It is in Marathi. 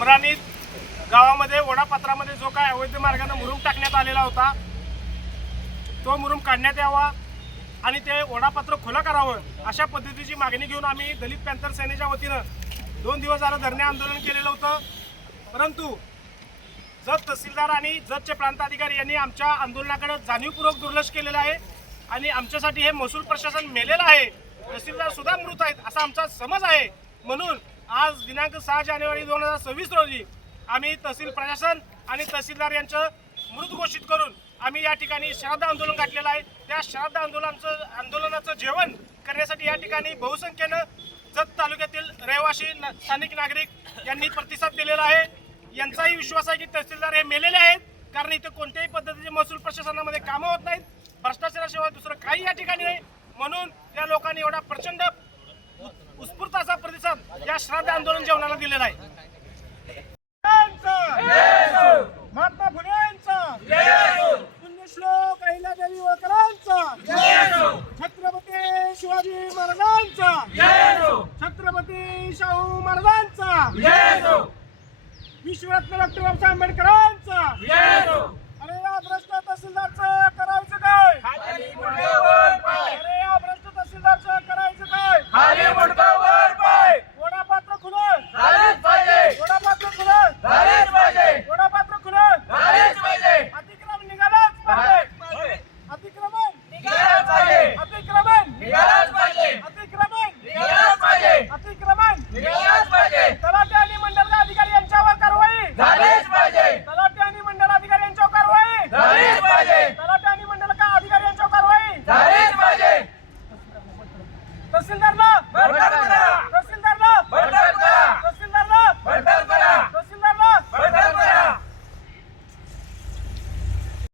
अमराणी गावामध्ये वडापत्रामध्ये जो काय अवैध मार्गाने मुरुम टाकण्यात आलेला होता तो मुरुम काढण्यात यावा आणि ते ओढापत्र खुलं करावं अशा पद्धतीची मागणी घेऊन आम्ही दलित पॅन्थर सेनेच्या वतीनं दोन दिवस झालं धरणे आंदोलन केलेलं होतं. परंतु जत तहसीलदार आणि जतचे प्रांताधिकारी यांनी आमच्या आंदोलनाकडे जाणीवपूर्वक दुर्लक्ष केलेलं आहे आणि आमच्यासाठी हे महसूल प्रशासन मेलेलं आहे. तहसीलदार सुद्धा मृत आहेत असा आमचा समज आहे. म्हणून आज दिनांक सहा जानेवारी दोन हजार सव्वीस रोजी आम्ही तहसील प्रशासन आणि तहसीलदार यांचं मृत घोषित करून आम्ही या ठिकाणी श्राद्ध आंदोलन गाठलेलं आहे. त्या श्राद्ध आंदोलनाचं आंदोलनाचं जेवण करण्यासाठी या ठिकाणी बहुसंख्येनं जत तालुक्यातील रहिवासी न- स्थानिक नागरिक यांनी प्रतिसाद दिलेला आहे. यांचाही विश्वास आहे की तहसीलदार हे मेलेले आहेत कारण इथे कोणत्याही पद्धतीचे महसूल प्रशासनामध्ये कामं होत नाहीत. भ्रष्टाचाराशिवाय दुसरं काही या ठिकाणी नाही. म्हणून या लोकांनी एवढा प्रचंड उत्स्फूर्त असा प्रतिसाद या श्राद्ध आंदोलन जेवणाला दिलेला आहे. महात्मा फुलेंचा पुण्यश्लोक अहिल्यादेवी होळकरांचा छत्रपती शिवाजी महाराजांचा. छत्रपती शाहू महाराजांचा. विश्वरत्न डॉक्टर बाबासाहेब आंबेडकरांचा.